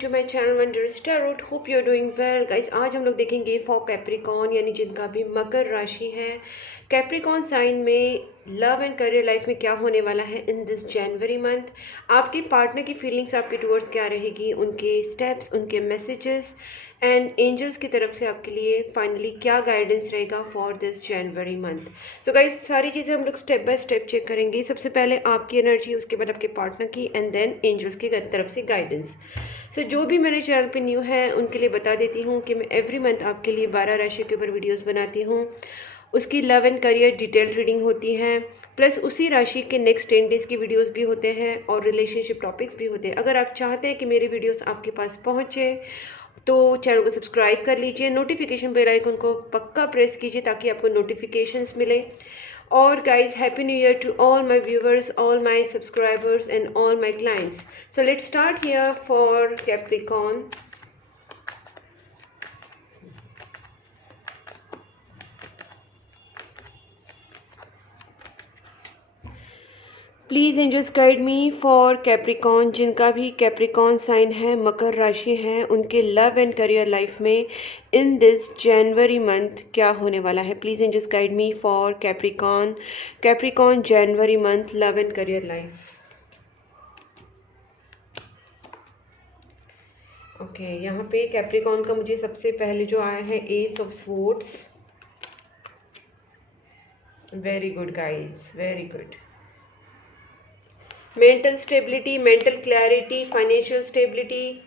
To my channel Wonders Tarot. Hope you are doing well guys. आज हम लोग देखेंगे फॉर कैप्रिकॉर्न यानी जिनका भी मकर राशि है। कैप्रिकॉर्न साइन में लव एंड करियर लाइफ में क्या होने वाला है इन दिस जनवरी मंथ। आपके पार्टनर की फीलिंग्स आपके टूवर्ड्स क्या रहेगी, उनके स्टेप्स, उनके मैसेजेस एंड एंजल्स की तरफ से आपके लिए फाइनली क्या गाइडेंस रहेगा for this January month. So guys सारी चीज़ें हम लोग स्टेप बाय स्टेप चेक करेंगे। सबसे पहले आपकी एनर्जी, उसके बाद आपके पार्टनर की एंड देन एंजल्स की तरफ से गाइडेंस। सो जो भी मेरे चैनल पे न्यू है उनके लिए बता देती हूँ कि मैं एवरी मंथ आपके लिए 12 राशि के ऊपर वीडियोस बनाती हूँ। उसकी love and career detail reading होती है, प्लस उसी राशि के नेक्स्ट 10 डेज की वीडियोस भी होते हैं और रिलेशनशिप टॉपिक्स भी होते हैं। अगर आप चाहते हैं कि मेरे वीडियोस आपके पास पहुँचे तो चैनल को सब्सक्राइब कर लीजिए, नोटिफिकेशन बेल आइकन को पक्का प्रेस कीजिए ताकि आपको नोटिफिकेशंस मिले। और guys, happy new year to all my viewers, all my subscribers and all my clients. So let's start here for Capricorn. Please angels guide me for Capricorn. जिनका भी Capricorn sign है, मकर राशि है, उनके लव एंड करियर लाइफ में इन this January month क्या होने वाला है। Please angels guide me for Capricorn. Capricorn January month love and career life. Okay, यहाँ पे कैप्रिकॉर्न का मुझे सबसे पहले जो आया है S of swords. Very good guys, very good. Mental stability, mental clarity, financial stability,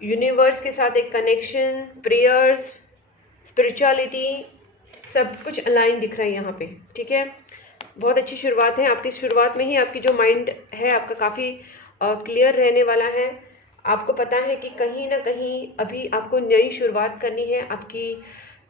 universe के साथ एक कनेक्शन, प्रेयर्स, स्पिरिचुअलिटी, सब कुछ अलाइन दिख रहा है यहाँ पे। ठीक है, बहुत अच्छी शुरुआत है आपकी। शुरुआत में ही आपकी जो माइंड है आपका काफ़ी क्लियर रहने वाला है। आपको पता है कि कहीं ना कहीं अभी आपको नई शुरुआत करनी है आपकी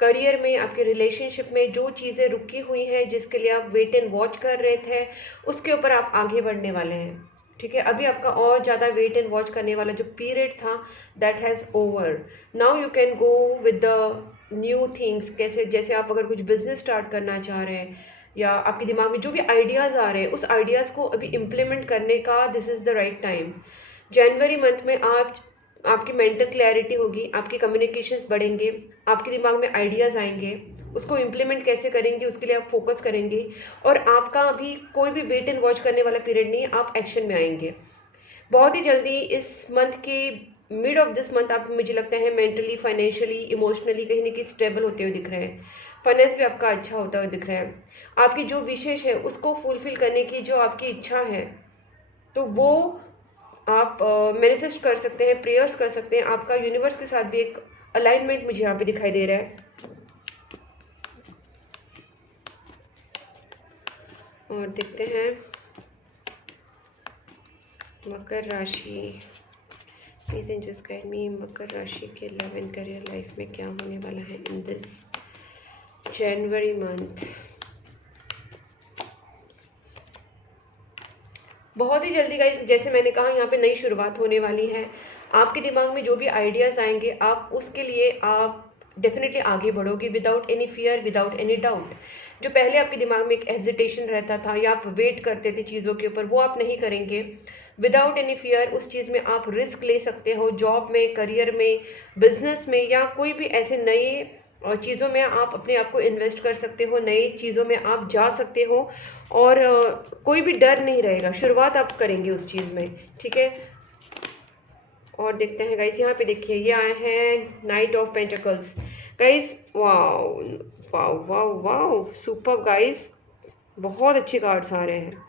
करियर में, आपके रिलेशनशिप में। जो चीज़ें रुकी हुई हैं, जिसके लिए आप वेट एंड वॉच कर रहे थे, उसके ऊपर आप आगे बढ़ने वाले हैं। ठीक है, अभी आपका और ज़्यादा वेट एंड वॉच करने वाला जो पीरियड था that has over. Now you can go with the new things. कैसे, जैसे आप अगर कुछ बिजनेस स्टार्ट करना चाह रहे हैं या आपके दिमाग में जो भी आइडियाज़ आ रहे हैं, उस आइडियाज़ को अभी इम्प्लीमेंट करने का this is the right time. January month में आपकी मेंटल क्लैरिटी होगी, आपकी कम्युनिकेशंस बढ़ेंगे, आपके दिमाग में आइडियाज़ आएंगे, उसको इम्प्लीमेंट कैसे करेंगे उसके लिए आप फोकस करेंगे। और आपका अभी कोई भी वेट एंड वॉच करने वाला पीरियड नहीं है, आप एक्शन में आएंगे बहुत ही जल्दी। इस मंथ की मिड ऑफ दिस मंथ आप, मुझे लगता है, मेंटली, फाइनेंशियली, इमोशनली कहीं ना कहीं स्टेबल होते हुए दिख रहे हैं। फाइनेंस भी आपका अच्छा होता हुआ दिख रहा है। आपकी जो विशेष है उसको फुलफिल करने की जो आपकी इच्छा है, तो वो आप मैनिफेस्ट कर सकते हैं, प्रेयर्स कर सकते हैं। आपका यूनिवर्स के साथ भी एक अलाइनमेंट मुझे यहाँ पे दिखाई दे रहा है। और देखते हैं मकर राशि, प्लीज एंजल्स गाइड मी, मकर राशि के लव एंड करियर लाइफ में क्या होने वाला है इन दिस जनवरी मंथ। बहुत ही जल्दी गाइस, जैसे मैंने कहा, यहाँ पे नई शुरुआत होने वाली है। आपके दिमाग में जो भी आइडियाज़ आएंगे, आप उसके लिए आप डेफिनेटली आगे बढ़ोगे without any fear, without any doubt. जो पहले आपके दिमाग में एक हेजिटेशन रहता था या आप वेट करते थे चीज़ों के ऊपर, वो आप नहीं करेंगे। विदाउट एनी फियर उस चीज़ में आप रिस्क ले सकते हो। जॉब में, करियर में, बिजनेस में, या कोई भी ऐसे नए चीज़ों में आप अपने आप को इन्वेस्ट कर सकते हो, नई चीज़ों में आप जा सकते हो और कोई भी डर नहीं रहेगा। शुरुआत आप करेंगे उस चीज़ में। ठीक है, और देखते हैं गाइस, यहाँ पे देखिए ये आए हैं night of pentacles. Guys wow wow wow wow, super guys, बहुत अच्छे कार्ड्स आ रहे हैं,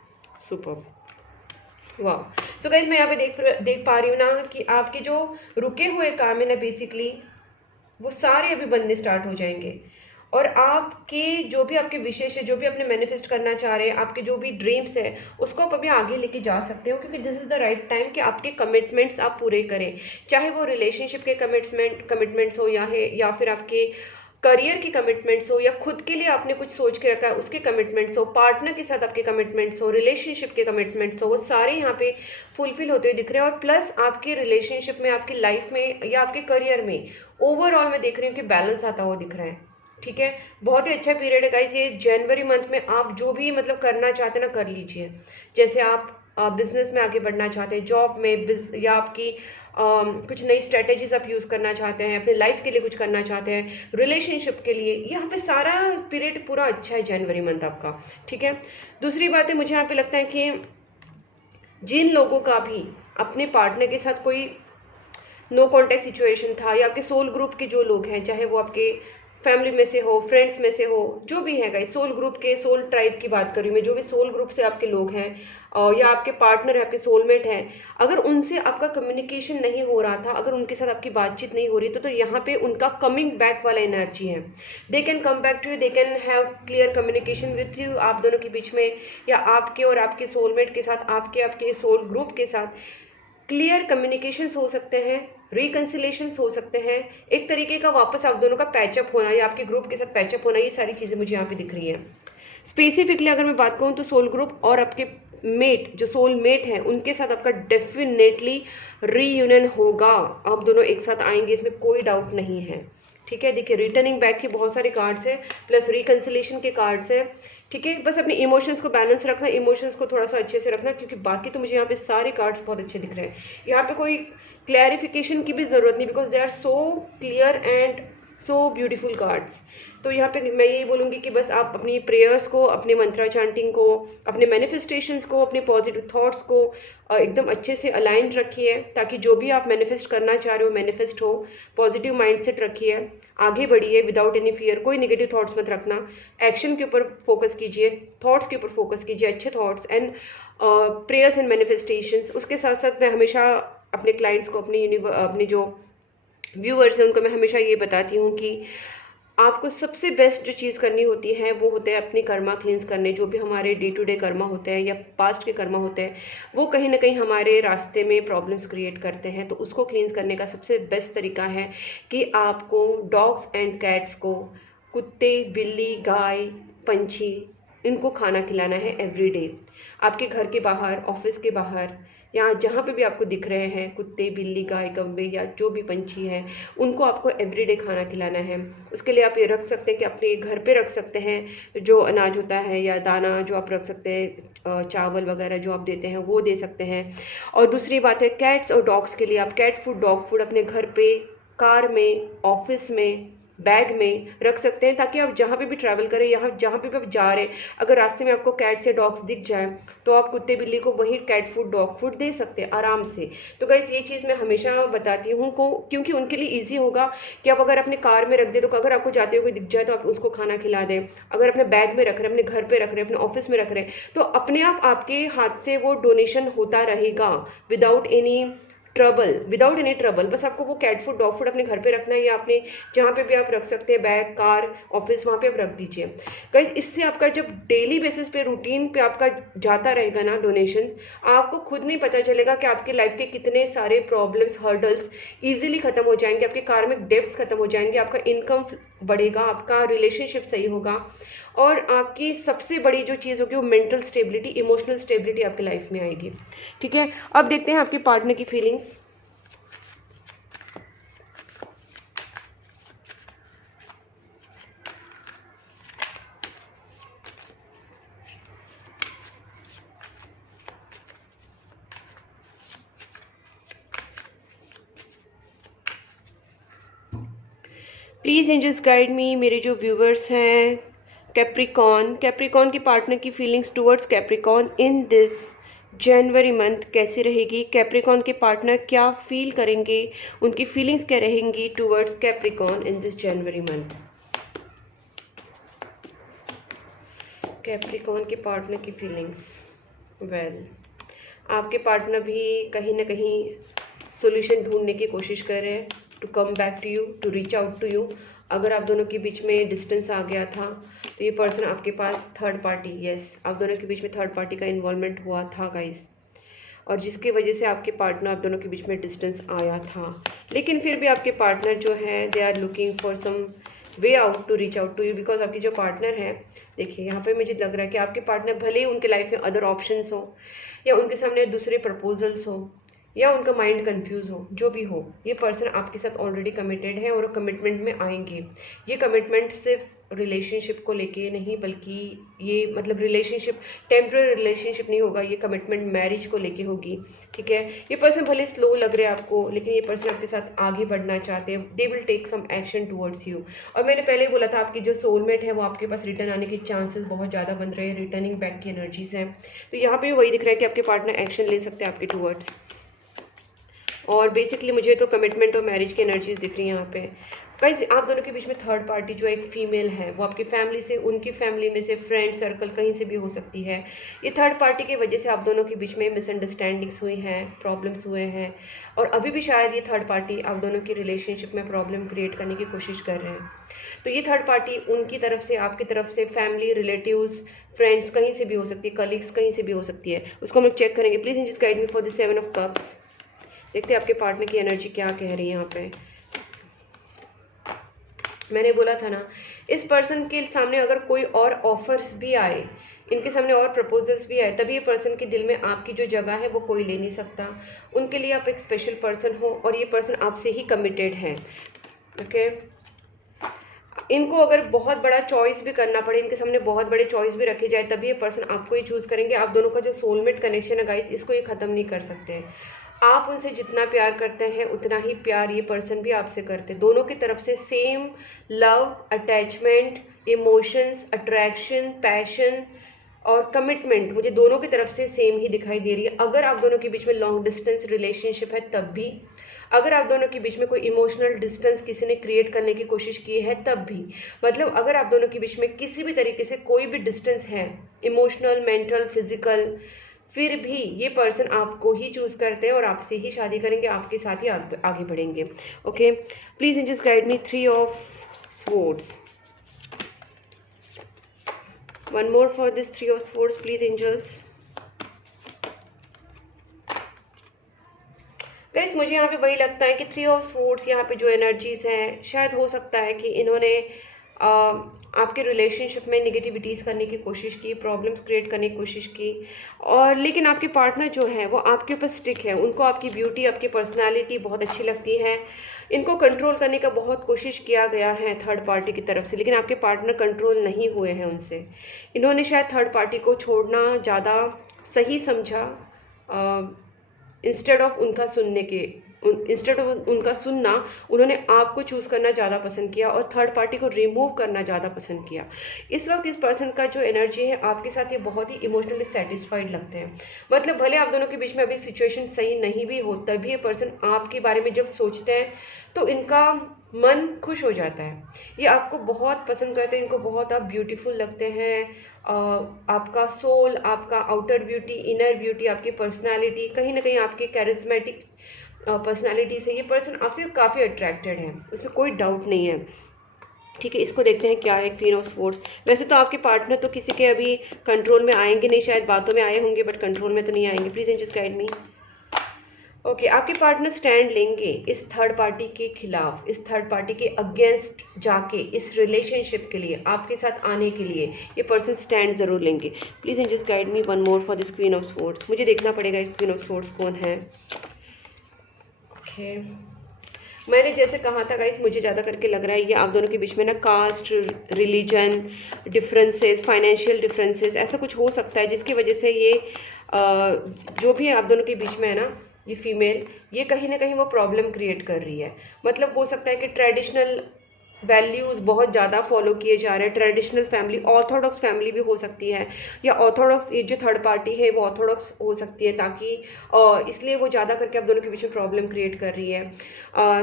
सुपर, वाह। सो गाइस मैं यहाँ पे देख पा रही हूँ ना कि आपके जो रुके हुए काम है ना, बेसिकली वो सारे अभी बनने स्टार्ट हो जाएंगे। और आपके जो भी आपके विशेष है, जो भी अपने मैनिफेस्ट करना चाह रहे हैं, आपके जो भी ड्रीम्स है, उसको आप अभी आगे लेके जा सकते हो, क्योंकि this is the right time कि आपके कमिटमेंट्स आप पूरे करें। चाहे वो रिलेशनशिप के कमिटमेंट्स हो या फिर आपके करियर की कमिटमेंट्स हो, या खुद के लिए आपने कुछ सोच के रखा है उसके कमिटमेंट्स हो, पार्टनर के साथ आपके कमिटमेंट्स हो, रिलेशनशिप के कमिटमेंट्स हो, वो सारे यहाँ पे फुलफिल होते हुए दिख रहे हैं। और प्लस आपके रिलेशनशिप में, आपकी लाइफ में या आपके करियर में ओवरऑल मैं देख रही हूँ कि बैलेंस आता हुआ दिख रहा है। ठीक है, बहुत ही अच्छा पीरियड है गाइस ये जनवरी मंथ में। आप जो भी मतलब करना चाहते हैं ना, कर लीजिए। जैसे आप बिजनेस में आगे बढ़ना चाहते हैं, जॉब में, या आपकी कुछ नई स्ट्रेटेजीज आप यूज़ करना चाहते हैं, अपने लाइफ के लिए कुछ करना चाहते हैं, रिलेशनशिप के लिए, यहाँ पे सारा पीरियड पूरा अच्छा है जनवरी मंथ आपका, ठीक है। दूसरी बात है, मुझे यहाँ पे लगता है कि जिन लोगों का भी अपने पार्टनर के साथ कोई नो कॉन्टैक्ट सिचुएशन था, या आपके सोल ग्रुप के जो लोग हैं, चाहे वो आपके फैमिली में से हो, फ्रेंड्स में से हो, जो भी है गाइस, सोल ग्रुप के, सोल ट्राइब की बात कर रही हूँ मैं, जो भी सोल ग्रुप से आपके लोग हैं या आपके पार्टनर है, आपके सोलमेट हैं, अगर उनसे आपका कम्युनिकेशन नहीं हो रहा था, अगर उनके साथ आपकी बातचीत नहीं हो रही तो यहाँ पे उनका कमिंग बैक वाला एनर्जी है। They can come back to you, they can have clear communication with you, आप दोनों के बीच में, या आपके और आपके सोलमेट के साथ, आपके सोल ग्रुप के साथ क्लियर कम्युनिकेशंस हो सकते हैं, रिकन्सिलेशंस हो सकते हैं, एक तरीके का वापस आप दोनों का पैचअप होना या आपके ग्रुप के साथ पैचअप होना, ये सारी चीज़ें मुझे यहाँ पे दिख रही हैं। स्पेसिफिकली अगर मैं बात करूँ तो सोल ग्रुप और आपके मेट, जो सोल मेट है, उनके साथ आपका डेफिनेटली रीयूनियन होगा, आप दोनों एक साथ आएंगे, इसमें कोई डाउट नहीं है, ठीक है। देखिए रिटर्निंग बैक के बहुत सारे कार्ड्स हैं, प्लस रिकन्सिलेशन के कार्ड्स हैं, ठीक है। बस अपने इमोशंस को बैलेंस रखना, इमोशंस को थोड़ा सा अच्छे से रखना, क्योंकि बाकी तो मुझे यहाँ पे सारे कार्ड्स बहुत अच्छे दिख रहे हैं। यहाँ पे कोई क्लैरिफिकेशन की भी ज़रूरत नहीं, because they are so clear and so beautiful cards. तो यहाँ पे मैं यही बोलूँगी कि बस आप अपनी प्रेयर्स को, अपने मंत्रा चांटिंग को, अपने मैनिफेस्टेशंस को, अपने पॉजिटिव थॉट्स को एकदम अच्छे से अलाइन रखिए, ताकि जो भी आप मैनिफेस्ट करना चाह रहे हो मैनिफेस्ट हो। पॉजिटिव माइंडसेट रखिए, आगे बढ़िए विदाउट एनी फियर, कोई नेगेटिव थॉट्स मत रखना, एक्शन के ऊपर फोकस कीजिए, थॉट्स के ऊपर फोकस कीजिए, अच्छे thoughts and prayers and manifestations. उसके साथ साथ मैं हमेशा अपने क्लाइंट्स को, अपने जो व्यूअर्स हैं उनको मैं हमेशा ये बताती हूँ कि आपको सबसे बेस्ट जो चीज़ करनी होती है वो होते हैं अपनी कर्मा क्लींस करने। जो भी हमारे डे टू डे कर्मा होते हैं या पास्ट के कर्मा होते हैं, वो कहीं ना कहीं हमारे रास्ते में प्रॉब्लम्स क्रिएट करते हैं। तो उसको क्लींस करने का सबसे बेस्ट तरीका है कि आपको डॉग्स एंड कैट्स को, कुत्ते, बिल्ली, गाय, पंछी, इनको खाना खिलाना है एवरी डे। आपके घर के बाहर, ऑफिस के बाहर, यहाँ जहाँ पे भी आपको दिख रहे हैं कुत्ते, बिल्ली, गाय, कौवे या जो भी पंछी हैं, उनको आपको एवरीडे खाना खिलाना है। उसके लिए आप ये रख सकते हैं कि अपने घर पे रख सकते हैं जो अनाज होता है या दाना जो आप रख सकते हैं, चावल वगैरह जो आप देते हैं वो दे सकते हैं। और दूसरी बात है कैट्स और डॉग्स के लिए आप कैट फूड, डॉग फूड अपने घर पे, कार में, ऑफिस में, बैग में रख सकते हैं, ताकि आप जहाँ पे भी ट्रैवल करें, यहाँ जहाँ पे भी आप जा रहे हैं, अगर रास्ते में आपको कैट्स या डॉग्स दिख जाए तो आप कुत्ते बिल्ली को वही कैट फूड, डॉग फूड दे सकते हैं आराम से। तो गाइस ये चीज़ मैं हमेशा बताती हूँ को, क्योंकि उनके लिए ईजी होगा कि आप अगर अपने कार में रख दे, तो अगर आपको जाते हुए दिख जाए तो आप उसको खाना खिला दें। अगर अपने बैग में रख रहे हैं, अपने घर पर रख रहे हैं, अपने ऑफिस में रख रहे हैं, तो अपने आप आपके हाथ से वो डोनेशन होता रहेगा विदाउट एनी ट्रबल। बस आपको वो कैट फूड, डॉग फूड अपने घर पे रखना है, या अपने जहाँ पे भी आप रख सकते हैं, बैग, कार, ऑफिस, वहाँ पे आप रख दीजिए। गाइस इससे आपका जब डेली बेसिस पे, रूटीन पे आपका जाता रहेगा ना डोनेशंस, आपको खुद नहीं पता चलेगा कि आपके लाइफ के कितने सारे प्रॉब्लम्स, हर्डल्स ईजिली खत्म हो जाएंगे, आपके कार्मिक डेब्ट्स खत्म हो जाएंगे, आपका इनकम बढ़ेगा, आपका रिलेशनशिप सही होगा, और आपकी सबसे बड़ी जो चीज़ होगी वो मेंटल स्टेबिलिटी, इमोशनल स्टेबिलिटी आपकी लाइफ में आएगी, ठीक है। अब देखते हैं आपके पार्टनर की feelings. Please angels guide me. मेरे जो व्यूवर्स हैं कैप्रिकॉन की पार्टनर की feelings towards Capricorn in this January month कैसी रहेगी? कैप्रिकॉन के पार्टनर क्या फील करेंगे, उनकी फीलिंग्स क्या रहेंगी towards Capricorn in this January month? Capricorn के पार्टनर की फीलिंग्स, आपके पार्टनर भी कहीं ना कहीं सॉल्यूशन ढूंढने की कोशिश कर रहे हैं, to come back to you, to reach out to you. अगर आप दोनों के बीच में डिस्टेंस आ गया था तो ये पर्सन आपके पास थर्ड पार्टी, यस, आप दोनों के बीच में थर्ड पार्टी का इन्वॉल्वमेंट हुआ था गाइस, और जिसकी वजह से आपके पार्टनर, आप दोनों के बीच में डिस्टेंस आया था। लेकिन फिर भी आपके पार्टनर जो है they are looking for some way out to reach out to you, because आपकी जो पार्टनर है, देखिए यहाँ पे मुझे लग रहा है कि आपके पार्टनर भले ही उनके लाइफ में अदर ऑप्शंस हो या उनके सामने दूसरे प्रपोजल्स हो, या उनका माइंड कंफ्यूज हो, जो भी हो, ये पर्सन आपके साथ ऑलरेडी कमिटेड है और कमिटमेंट में आएंगे। ये कमिटमेंट सिर्फ रिलेशनशिप को लेके नहीं, बल्कि ये मतलब रिलेशनशिप टेम्पररी रिलेशनशिप नहीं होगा, ये कमिटमेंट मैरिज को लेके होगी। ठीक है, ये पर्सन भले स्लो लग रहे हैं आपको, लेकिन ये पर्सन आपके साथ आगे बढ़ना चाहते हैं। They will take some action towards you. और मैंने पहले ही बोला था, आपकी जो सोलमेट है वो आपके पास रिटर्न आने के चांसेस बहुत ज़्यादा बन रहे हैं, रिटर्निंग बैक की एनर्जीज हैं। तो यहाँ पे वही दिख रहा है कि आपके पार्टनर एक्शन ले सकते हैं आपके टुवर्ड्स। और बेसिकली मुझे तो कमिटमेंट और मैरिज की एनर्जीज दिख रही हैं यहाँ पे। गाइस, आप दोनों के बीच में थर्ड पार्टी जो एक फीमेल है, वो आपकी फैमिली से, उनकी फैमिली में से, फ्रेंड सर्कल कहीं से भी हो सकती है। ये थर्ड पार्टी की वजह से आप दोनों के बीच में मिसअंडरस्टैंडिंग्स हुई हैं, प्रॉब्लम्स हुए हैं, और अभी भी शायद ये थर्ड पार्टी आप दोनों की रिलेशनशिप में प्रॉब्लम क्रिएट करने की कोशिश कर रहे हैं। तो ये थर्ड पार्टी उनकी तरफ से, आपकी तरफ से, फैमिली, रिलेटिव्स, फ्रेंड्स कहीं से भी हो सकती है, कलीग्स कहीं से भी हो सकती है। उसको हम लोग चेक करेंगे। Please just guide me for the 7 of cups. देखते हैं आपके पार्टनर की एनर्जी क्या कह रही है यहाँ पे। मैंने बोला था ना, इस पर्सन के सामने अगर कोई और ऑफर्स भी आए, इनके सामने और प्रपोजल्स भी आए, तभी ये पर्सन के दिल में आपकी जो जगह है वो कोई ले नहीं सकता। उनके लिए आप एक स्पेशल पर्सन हो और ये पर्सन आपसे ही कमिटेड है। ओके, इनको अगर बहुत बड़ा चॉइस भी करना पड़े, इनके सामने बहुत बड़े चॉइस भी रखे जाए, तभी ये पर्सन आपको ही चूज करेंगे। आप दोनों का जो सोलमेट कनेक्शन है गाइस, इसको ये खत्म नहीं कर सकते। आप उनसे जितना प्यार करते हैं उतना ही प्यार ये पर्सन भी आपसे करते हैं। दोनों की तरफ से same love, attachment, emotions, attraction, passion और कमिटमेंट मुझे दोनों की तरफ से सेम ही दिखाई दे रही है। अगर आप दोनों के बीच में लॉन्ग डिस्टेंस रिलेशनशिप है तब भी, अगर आप दोनों के बीच में कोई इमोशनल डिस्टेंस किसी ने क्रिएट करने की कोशिश की है तब भी, मतलब अगर आप दोनों के बीच में किसी भी तरीके से कोई भी डिस्टेंस है, इमोशनल, मेंटल, फिजिकल, फिर भी ये पर्सन आपको ही चूज करते हैं और आपसे ही शादी करेंगे, आपके साथ ही आगे बढ़ेंगे। Okay, please just guide me 3 of swords. One more for this 3 of swords please angels. Guys, मुझे यहाँ पे वही लगता है कि 3 ऑफ स्वॉर्ड्स यहाँ पे जो एनर्जीज हैं, शायद हो सकता है कि इन्होंने आपके रिलेशनशिप में निगेटिविटीज़ करने की कोशिश की, प्रॉब्लम्स क्रिएट करने की कोशिश की, और लेकिन आपके पार्टनर जो है वो आपके ऊपर स्टिक है। उनको आपकी ब्यूटी, आपकी पर्सनालिटी बहुत अच्छी लगती है। इनको कंट्रोल करने का बहुत कोशिश किया गया है थर्ड पार्टी की तरफ से, लेकिन आपके पार्टनर कंट्रोल नहीं हुए हैं उनसे। इन्होंने शायद थर्ड पार्टी को छोड़ना ज़्यादा सही समझा, इंस्टेड ऑफ उनका सुनने के, इंस्टेड ऑफ उनका सुनना, उन्होंने आपको चूज करना ज़्यादा पसंद किया और थर्ड पार्टी को रिमूव करना ज़्यादा पसंद किया। इस वक्त इस पर्सन का जो एनर्जी है आपके साथ, ये बहुत ही इमोशनली सेटिस्फाइड लगते हैं। मतलब भले आप दोनों के बीच में अभी सिचुएशन सही नहीं भी हो, तभी ये पर्सन आपके बारे में जब सोचते हैं तो इनका मन खुश हो जाता है। ये आपको बहुत पसंद करते हैं, इनको बहुत आप ब्यूटीफुल लगते हैं। आपका सोल, आपका आउटर ब्यूटी, इनर ब्यूटी, आपकी पर्सनालिटी, कहीं ना कहीं आपके कैरिज्मेटिक पर्सनालिटी से ये पर्सन आपसे काफ़ी अट्रैक्टेड है, उसमें कोई डाउट नहीं है। ठीक है, इसको देखते हैं क्या है क्वीन ऑफ स्वॉर्ड्स। वैसे तो आपके पार्टनर तो किसी के अभी कंट्रोल में आएंगे नहीं, शायद बातों में आए होंगे बट कंट्रोल में तो नहीं आएंगे। Please just guide me. Okay, आपके पार्टनर स्टैंड लेंगे इस थर्ड पार्टी के खिलाफ, इस थर्ड पार्टी के अगेंस्ट जाके, इस रिलेशनशिप के लिए, आपके साथ आने के लिए ये पर्सन स्टैंड जरूर लेंगे। Please just guide me one more for this queen of swords. मुझे देखना पड़ेगा इस क्वीन ऑफ स्वॉर्ड्स कौन है। ओके, मैंने जैसे कहा था गाइस, मुझे ज़्यादा करके लग रहा है ये आप दोनों के बीच में ना caste, religion differences, financial differences, ऐसा कुछ हो सकता है जिसकी वजह से ये जो भी आप दोनों के बीच में है ना, ये फीमेल, ये कहीं ना कहीं वो प्रॉब्लम क्रिएट कर रही है। मतलब हो सकता है कि ट्रेडिशनल वैल्यूज़ बहुत ज़्यादा फॉलो किए जा रहे हैं। ट्रेडिशनल फैमिली, ऑर्थोडॉक्स फैमिली भी हो सकती है, या ऑर्थोडॉक्स ये जो थर्ड पार्टी है वो ऑर्थोडॉक्स हो सकती है, ताकि इसलिए वो ज़्यादा करके आप दोनों के बीच में प्रॉब्लम क्रिएट कर रही है।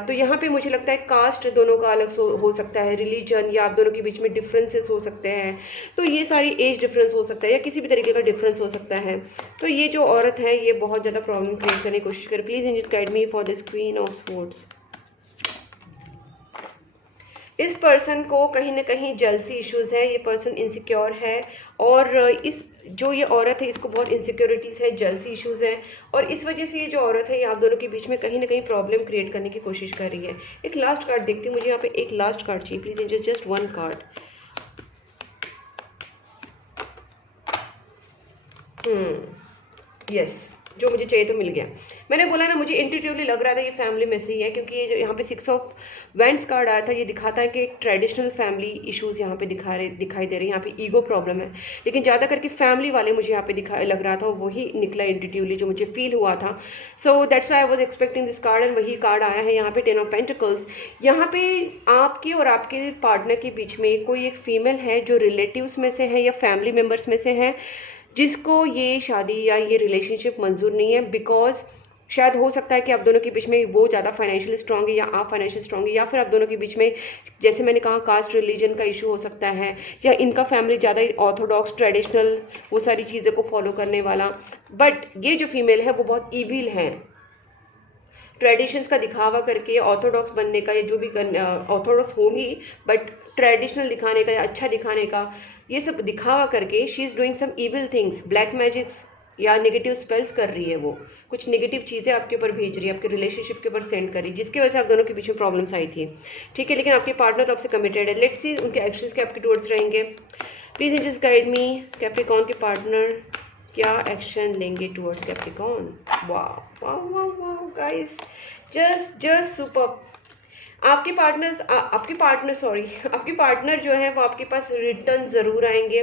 तो यहाँ पे मुझे लगता है कास्ट दोनों का अलग हो सकता है, रिलीजन, या आप दोनों के बीच में डिफरेंसेस हो सकते हैं। तो ये सारी एज डिफरेंस हो सकता है या किसी भी तरीके का डिफरेंस हो सकता है। तो ये जो औरत है ये बहुत ज़्यादा प्रॉब्लम क्रिएट करने की कोशिश करे। Please just guide me for this queen of swords. इस पर्सन को कहीं ना कहीं जेलसी इश्यूज है, ये पर्सन इनसिक्योर है, और इस जो ये औरत है इसको बहुत इनसिक्योरिटीज़ है, जेलसी इश्यूज है, और इस वजह से ये जो औरत है ये आप दोनों के बीच में कहीं ना कहीं प्रॉब्लम क्रिएट करने की कोशिश कर रही है। एक लास्ट कार्ड देखती हूँ, मुझे यहाँ पे एक लास्ट कार्ड चाहिए। Please just one card. Yes, जो मुझे चाहिए तो मिल गया। मैंने बोला ना, मुझे इंट्यूटिवली लग रहा था ये फैमिली में से ही है, क्योंकि ये जो यहाँ पे 6 ऑफ वेंट्स कार्ड आया था, ये दिखाता है कि एक ट्रेडिशनल फैमिली इश्यूज यहाँ पे दिखाई दे रहे हैं। यहाँ पे ईगो प्रॉब्लम है, लेकिन ज़्यादा करके फैमिली वाले मुझे यहाँ पे लग रहा था, वही निकला इंट्यूटिवली जो मुझे फील हुआ था। So that's why I was expecting this card, and वही कार्ड आया है यहाँ पे 10 ऑफ पेंटिकल्स। यहाँ पे आपके और आपके पार्टनर के बीच में कोई एक फीमेल है जो रिलेटिव्स में से है या फैमिली मेम्बर्स में से है, जिसको ये शादी या ये रिलेशनशिप मंजूर नहीं है। बिकॉज शायद हो सकता है कि आप दोनों के बीच में वो ज़्यादा फाइनेंशियली स्ट्रांग है या आप फाइनेंशियली स्ट्रांग है, या फिर आप दोनों के बीच में, जैसे मैंने कहा, कास्ट रिलीजन का इशू हो सकता है, या इनका फैमिली ज़्यादा ऑर्थोडॉक्स ट्रेडिशनल वो सारी चीज़ों को फॉलो करने वाला। बट ये जो फीमेल है वो बहुत ईविल है, ट्रेडिशंस का दिखावा करके ऑर्थोडॉक्स बनने का, या जो भी ऑर्थोडॉक्स होंगी बट ट्रेडिशनल दिखाने का या अच्छा दिखाने का, ये सब दिखावा करके she is doing some evil things, black magics या नेगेटिव स्पेल्स कर रही है। वो कुछ नेगेटिव चीज़ें आपके ऊपर भेज रही है, आपके रिलेशनशिप के ऊपर सेंड कर रही है, जिसकी वजह से आप दोनों के बीच में प्रॉब्लम्स आई थी। ठीक है, लेकिन आपके पार्टनर तो आपसे कमिटेड है। लेट्स सी उनके एक्शंस के आपके टुवर्ड्स रहेंगे। Please just guide me, Capricorn के पार्टनर क्या एक्शन लेंगे टुवर्ड्स कैप्रिकॉर्न। वाह वाह वाह वाह गाइस, जस्ट सुपर। आपके पार्टनर जो है वो आपके पास रिटर्न ज़रूर आएंगे।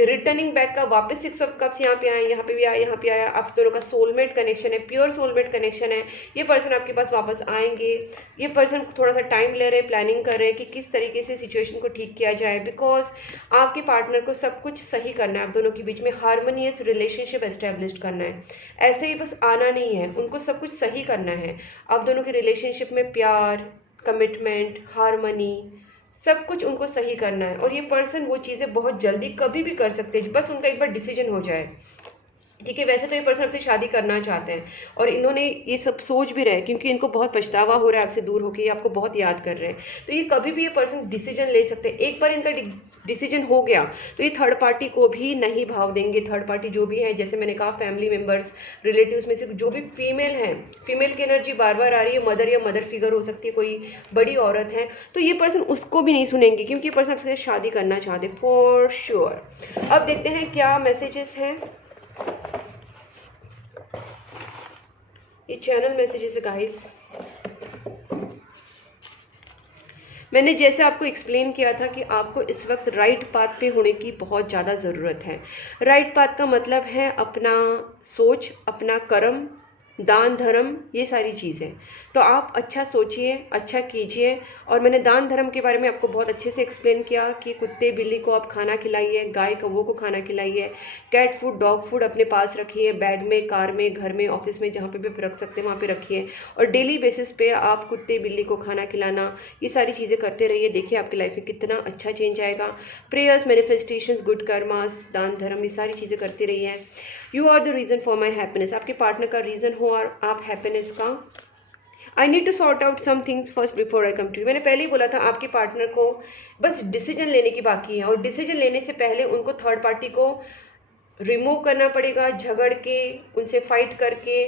रिटर्निंग बैक का वापस 6 ऑफ कप्स यहाँ पे आए, यहाँ पे भी आया, यहाँ पे आया। आप दोनों का सोलमेट कनेक्शन है, प्योर सोलमेट कनेक्शन है। ये पर्सन आपके पास वापस आएंगे। ये पर्सन थोड़ा सा टाइम ले रहे हैं, प्लानिंग कर रहे हैं कि किस तरीके से सिचुएशन को ठीक किया जाए, बिकॉज आपके पार्टनर को सब कुछ सही करना है। आप दोनों के बीच में हार्मोनियस रिलेशनशिप एस्टेब्लिश करना है। ऐसे ही बस आना नहीं है, उनको सब कुछ सही करना है। आप दोनों के रिलेशनशिप में प्यार, कमिटमेंट, हार्मनी, सब कुछ उनको सही करना है। और ये पर्सन वो चीज़ें बहुत जल्दी कभी भी कर सकते हैं, बस उनका एक बार डिसीजन हो जाए। ठीक है, वैसे तो ये पर्सन आपसे शादी करना चाहते हैं और इन्होंने ये सब सोच भी रहे, क्योंकि इनको बहुत पछतावा हो रहा है आपसे दूर होकर, ये आपको बहुत याद कर रहे हैं। तो ये कभी भी ये पर्सन डिसीजन ले सकते हैं। एक बार इनका डिसीजन हो गया तो ये थर्ड पार्टी को भी नहीं भाव देंगे। थर्ड पार्टी जो भी है, जैसे मैंने कहा, फैमिली मेम्बर्स, रिलेटिव्स में से जो भी फीमेल है, फीमेल की एनर्जी बार बार आ रही है, मदर या मदर फिगर हो सकती है, कोई बड़ी औरत है, तो ये पर्सन उसको भी नहीं सुनेंगे, क्योंकि ये पर्सन आपसे शादी करना चाहते फॉर श्योर। अब देखते हैं क्या मैसेजेस हैं। ये चैनल मैसेजेस है गाइस। मैंने जैसे आपको एक्सप्लेन किया था कि आपको इस वक्त राइट पाथ पे होने की बहुत ज़्यादा ज़रूरत है। राइट पाथ का मतलब है अपना सोच, अपना कर्म, दान धर्म, ये सारी चीज़ें। तो आप अच्छा सोचिए, अच्छा कीजिए। और मैंने दान धर्म के बारे में आपको बहुत अच्छे से एक्सप्लेन किया कि कुत्ते बिल्ली को आप खाना खिलाइए, गाय कौवों को खाना खिलाइए, कैट फूड, डॉग फूड अपने पास रखिए, बैग में, कार में, घर में, ऑफिस में, जहाँ पे भी रख सकते हैं वहाँ पे रखिए। और डेली बेसिस पे आप कुत्ते बिल्ली को खाना खिलाना, ये सारी चीज़ें करते रहिए। देखिए आपकी लाइफ में कितना अच्छा चेंज आएगा। प्रेयर्स, मैनिफेस्टेशंस, गुड कर्मास, दान धर्म, ये सारी चीज़ें करते रहिए। You are the reason for my happiness, आपके पार्टनर का रीज़न हो और आप हैप्पीनेस का। I need to sort out some things first before I come to you. मैंने पहले ही बोला था आपके पार्टनर को बस डिसीजन लेने की बाकी है, और डिसीजन लेने से पहले उनको थर्ड पार्टी को रिमूव करना पड़ेगा, झगड़ के, उनसे फाइट करके,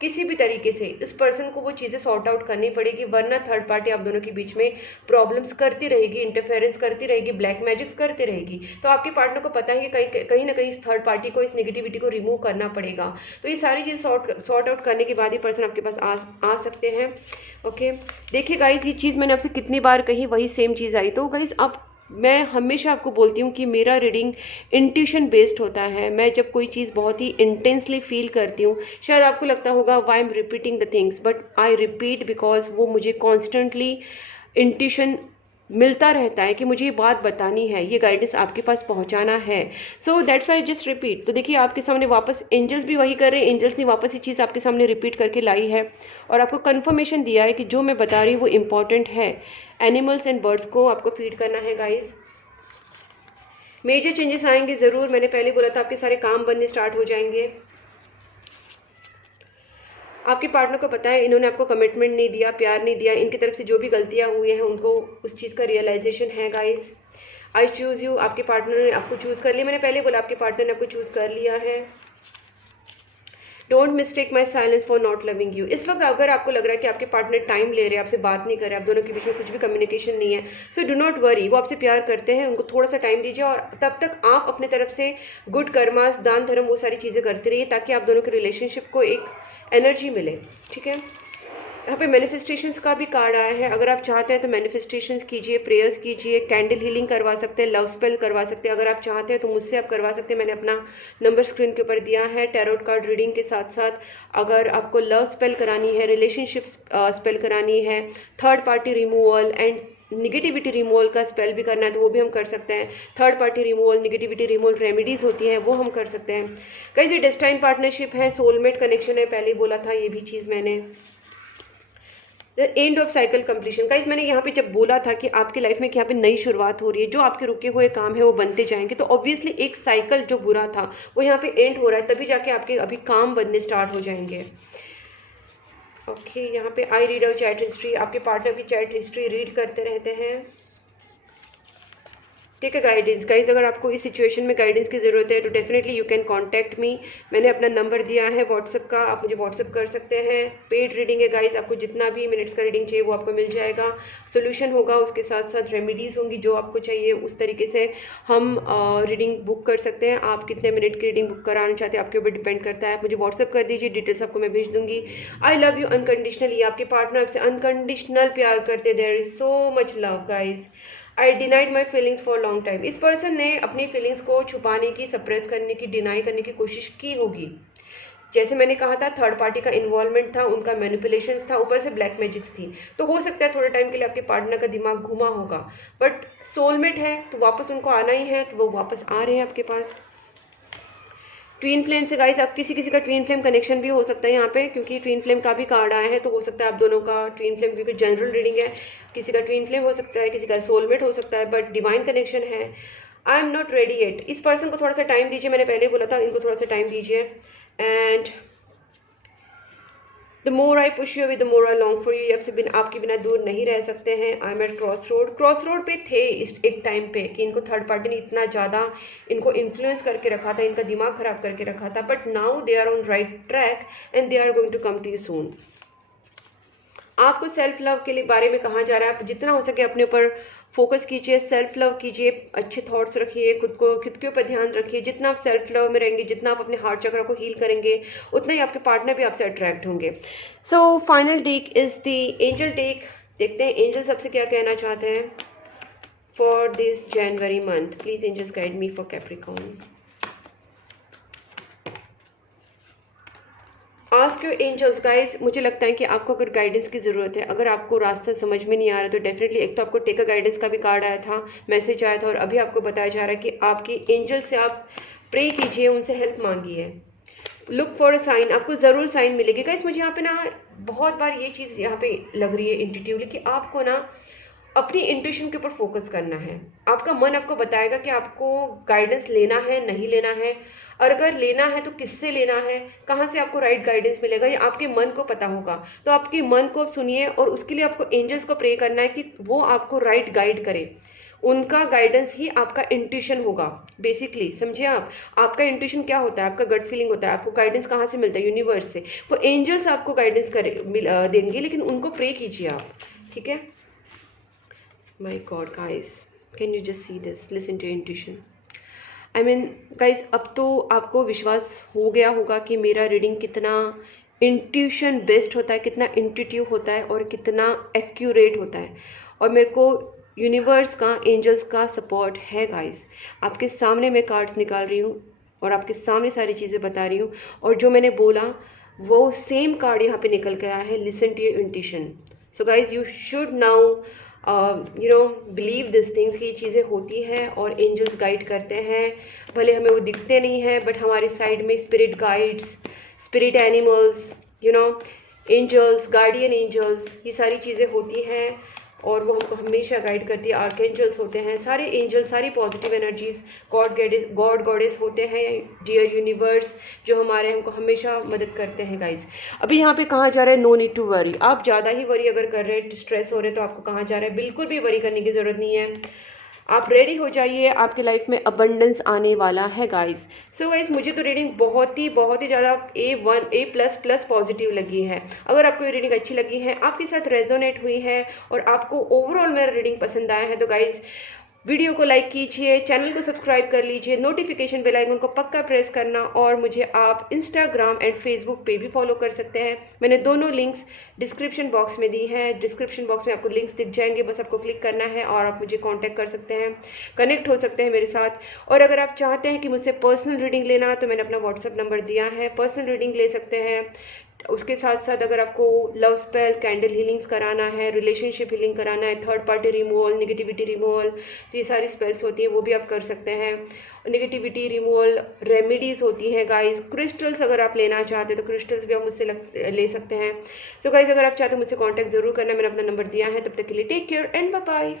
किसी भी तरीके से इस पर्सन को वो चीज़ें सॉर्ट आउट करनी पड़ेगी, वरना थर्ड पार्टी आप दोनों के बीच में प्रॉब्लम्स करती रहेगी, इंटरफेरेंस करती रहेगी, ब्लैक मैजिक्स करती रहेगी। तो आपके पार्टनर को पता है कि कहीं ना कहीं इस थर्ड पार्टी को, इस नेगेटिविटी को रिमूव करना पड़ेगा। तो ये सारी चीज़ सॉर्ट आउट करने के बाद ही पर्सन आपके पास आ सकते हैं। ओके, देखिए गाइज, ये चीज़ मैंने आपसे कितनी बार कही, वही सेम चीज़ आई। तो गाइज आप, मैं हमेशा आपको बोलती हूँ कि मेरा रीडिंग इंट्यूशन बेस्ड होता है। मैं जब कोई चीज़ बहुत ही इंटेंसली फील करती हूँ, शायद आपको लगता होगा why I am repeating the things, but I repeat because वो मुझे कॉन्स्टेंटली इंट्यूशन मिलता रहता है कि मुझे ये बात बतानी है, ये गाइडेंस आपके पास पहुंचाना है। So that's why just repeat. तो देखिए आपके सामने वापस एंजल्स भी वही कर रहे हैं, एंजल्स ने वापस ये चीज़ आपके सामने रिपीट करके लाई है और आपको कंफर्मेशन दिया है कि जो मैं बता रही हूँ वो इम्पॉर्टेंट है। एनिमल्स एंड बर्ड्स को आपको फीड करना है गाइज। मेजर चेंजेस आएंगे ज़रूर, मैंने पहले बोला था आपके सारे काम बनने स्टार्ट हो जाएंगे। आपके पार्टनर को पता है इन्होंने आपको कमिटमेंट नहीं दिया, प्यार नहीं दिया, इनकी तरफ से जो भी गलतियां हुई हैं उनको उस चीज़ का रियलाइजेशन है गाइस। आई चूज़ यू, आपके पार्टनर ने आपको चूज़ कर लिया। मैंने पहले बोला आपके पार्टनर ने आपको चूज़ कर लिया है। Don't mistake my silence for not loving you. इस वक्त अगर आपको लग रहा है कि आपके पार्टनर टाइम ले रहे हैं, आपसे बात नहीं कर रहे, आप दोनों के बीच में कुछ भी कम्युनिकेशन नहीं है, सो डू नॉट वरी, वो आपसे प्यार करते हैं, उनको थोड़ा सा टाइम दीजिए और तब तक आप अपने तरफ से गुड कर्मास, दान धर्म, वो सारी चीज़ें करते रहिए ताकि आप दोनों के रिलेशनशिप को एक एनर्जी मिले। ठीक है, यहाँ पे मैनिफेस्टेशंस का भी कार्ड आया है। अगर आप चाहते हैं तो मैनिफेस्टेशंस कीजिए, प्रेयर्स कीजिए, कैंडल हीलिंग करवा सकते हैं, लव स्पेल करवा सकते हैं। अगर आप चाहते हैं तो मुझसे आप करवा सकते हैं, मैंने अपना नंबर स्क्रीन के ऊपर दिया है। टैरोट कार्ड रीडिंग के साथ साथ अगर आपको लव स्पेल करानी है, रिलेशनशिप स्पेल करानी है, third party removal and negativity removal का स्पेल भी करना है तो वो भी हम कर सकते हैं। Third party removal, negativity removal remedies होती हैं वो हम कर सकते हैं। कई से डेस्टाइन पार्टनरशिप है, सोलमेट कनेक्शन है, पहले बोला था ये भी चीज़ मैंने। The end of cycle completion. Guys मैंने यहाँ पे जब बोला था कि आपकी लाइफ में यहाँ पे नई शुरुआत हो रही है, जो आपके रुके हुए काम है वो बनते जाएंगे, तो ऑब्वियसली एक साइकिल जो बुरा था वो यहाँ पे एंड हो रहा है, तभी जाके आपके अभी काम बनने स्टार्ट हो जाएंगे। ओके, यहाँ पे I read out chat history, आपके पार्टनर की चैट हिस्ट्री रीड करते रहते हैं। ठीक है गाइडेंस। गाइज अगर आपको इस सिचुएशन में गाइडेंस की ज़रूरत है तो definitely you can contact me. मैंने अपना नंबर दिया है व्हाट्सअप का, आप मुझे व्हाट्सअप कर सकते हैं। पेड रीडिंग है गाइज, आपको जितना भी मिनट्स का रीडिंग चाहिए वो आपको मिल जाएगा। सोल्यूशन होगा, उसके साथ साथ रेमेडीज़ होंगी, जो आपको चाहिए उस तरीके से हम रीडिंग बुक कर सकते हैं। आप कितने मिनट की रीडिंग बुक कराना चाहते हैं आपके ऊपर डिपेंड करता है। मुझे व्हाट्सअप कर दीजिए, डिटेल्स आपको मैं भेज दूंगी। आई लव यू अनकंडीशनली, आपके पार्टनर आपसे अनकंडीशनल प्यार करते, there is so much love guys. I denied my feelings for long time. इस पर्सन ने अपनी फीलिंग्स को छुपाने की, सप्रेस करने की, डिनाई करने की कोशिश की होगी। जैसे मैंने कहा था, थर्ड पार्टी का इन्वॉल्वमेंट था, उनका मैनिपुलेशंस था, ऊपर से ब्लैक मैजिक्स थी। तो हो सकता है थोड़े टाइम के लिए आपके पार्टनर का दिमाग घुमा होगा, बट सोलमेट है तो वापस उनको आना ही है, तो वो वापस आ रहे हैं आपके पास। ट्विन फ्लेम से गाइस, आप किसी किसी का ट्विन फ्लेम कनेक्शन भी हो सकता है यहाँ पे, क्योंकि ट्विन फ्लेम का भी कार्ड आया है, तो हो सकता है आप दोनों का ट्विन फ्लेम, क्योंकि जनरल रीडिंग है, किसी का ट्विन फ्लेम हो सकता है, किसी का सोलमेट हो सकता है, बट डिवाइन कनेक्शन है। I am not ready yet. इस पर्सन को थोड़ा सा टाइम दीजिए, मैंने पहले बोला था इनको थोड़ा सा टाइम दीजिए। And the more I push you away the more I long for you. आपसे आपके बिना दूर नहीं रह सकते हैं। I am at cross road. Cross road पे थे इस एक टाइम पे कि इनको थर्ड पार्टी ने इतना ज़्यादा इनको इन्फ्लुएंस करके रखा था, इनका दिमाग खराब करके रखा था, but now they are on right track and they are going to come to you soon. आपको सेल्फ लव के लिए बारे में कहा जा रहा है, आप जितना हो सके अपने ऊपर फोकस कीजिए, सेल्फ लव कीजिए, अच्छे थॉट्स रखिए, खुद के ऊपर ध्यान रखिए। जितना आप सेल्फ लव में रहेंगे, जितना आप अपने हार्ट चक्र को हील करेंगे, उतना ही आपके पार्टनर भी आपसे अट्रैक्ट होंगे। So final deck is the angel deck. देखते हैं एंजल सबसे क्या कहना चाहते हैं for this January month. Please angels guide me for Capricorn. Ask your angels guys. मुझे लगता है कि आपको अगर गाइडेंस की ज़रूरत है, अगर आपको रास्ता समझ में नहीं आ रहा, तो डेफिनेटली एक तो आपको टेक अ गाइडेंस का भी कार्ड आया था, मैसेज आया था, और अभी आपको बताया जा रहा है कि आपकी एंजल से आप प्रे कीजिए, उनसे हेल्प मांगिए। लुक फॉर अ साइन, आपको ज़रूर साइन मिलेगी गाइस। मुझे यहाँ पे ना बहुत बार ये चीज़ यहाँ पे लग रही है इंट्यूटिवली कि आपको ना अपनी इंट्यूशन के ऊपर फोकस करना है। आपका मन आपको बताएगा कि आपको गाइडेंस लेना है, नहीं लेना है, और अगर लेना है तो किससे लेना है, कहाँ से आपको राइट गाइडेंस मिलेगा, ये आपके मन को पता होगा। तो आपके मन को सुनिए, और उसके लिए आपको एंजल्स को प्रे करना है कि वो आपको राइट गाइड करे। उनका गाइडेंस ही आपका इंट्यूशन होगा बेसिकली, समझिए आप। आपका इंट्यूशन क्या होता है? आपका गट फीलिंग होता है। आपको गाइडेंस कहाँ से मिलता है? यूनिवर्स से। वो एंजल्स आपको गाइडेंस देंगे, लेकिन उनको प्रे कीजिए आप, ठीक है। My God guys, can you just see this? Listen to your intuition. I mean guys, अब तो आपको विश्वास हो गया होगा कि मेरा रीडिंग कितना इंट्यूशन बेस्ड होता है, कितना इंट्यूटिव होता है, और कितना एक्यूरेट होता है। और मेरे को यूनिवर्स का, एंजल्स का सपोर्ट है गाइस। आपके सामने मैं कार्ड्स निकाल रही हूँ और आपके सामने सारी चीज़ें बता रही हूँ, और जो मैंने बोला वो सेम कार्ड यहाँ पे निकल के आया है। Listen to your intuition. So guys you should now believe this things कि ये चीज़ें होती हैं और एंजल्स गाइड करते हैं। भले हमें वो दिखते नहीं हैं, बट हमारे साइड में spirit guides, spirit animals, angels, guardian angels, ये सारी चीज़ें होती हैं और वो हमको हमेशा गाइड करती है। आर्कएंजल्स होते हैं, सारे एंजल्स, सारी पॉजिटिव एनर्जीज, गॉड गॉडेस होते हैं, डियर यूनिवर्स, जो हमारे हमको हमेशा मदद करते हैं गाइज। अभी यहाँ पे कहा जा रहा है नो नीड टू वरी। आप ज़्यादा ही वरी अगर कर रहे हैं, स्ट्रेस हो रहे हैं, तो आपको कहा जा रहा है बिल्कुल भी वरी करने की ज़रूरत नहीं है। आप रेडी हो जाइए, आपकी लाइफ में अबंडेंस आने वाला है गाइस। सो गाइस, मुझे तो रीडिंग बहुत ही ज़्यादा A++ पॉजिटिव लगी है। अगर आपको ये रीडिंग अच्छी लगी है, आपके साथ रेजोनेट हुई है और आपको ओवरऑल मेरा रीडिंग पसंद आया है, तो गाइस वीडियो को लाइक कीजिए, चैनल को सब्सक्राइब कर लीजिए, नोटिफिकेशन बेल आइकन को पक्का प्रेस करना, और मुझे आप इंस्टाग्राम एंड फेसबुक पे भी फॉलो कर सकते हैं। मैंने दोनों लिंक्स डिस्क्रिप्शन बॉक्स में दी हैं। डिस्क्रिप्शन बॉक्स में आपको लिंक्स दिख जाएंगे, बस आपको क्लिक करना है और आप मुझे कांटेक्ट कर सकते हैं, कनेक्ट हो सकते हैं मेरे साथ। और अगर आप चाहते हैं कि मुझसे पर्सनल रीडिंग लेना, तो मैंने अपना व्हाट्सअप नंबर दिया है, पर्सनल रीडिंग ले सकते हैं। उसके साथ साथ अगर आपको लव स्पेल, कैंडल हीलिंग्स कराना है, रिलेशनशिप हीलिंग कराना है, third party removal, negativity removal, तो ये सारी स्पेल्स होती हैं, वो भी आप कर सकते हैं। नेगेटिविटी रिमूवल रेमेडीज होती हैं गाइस। क्रिस्टल्स अगर आप लेना चाहते हैं तो क्रिस्टल्स भी आप मुझसे ले सकते हैं। सो गाइस, अगर आप चाहते हैं मुझसे कांटेक्ट जरूर करना, मैंने अपना नंबर दिया है। तब तक के लिए take care and bye bye.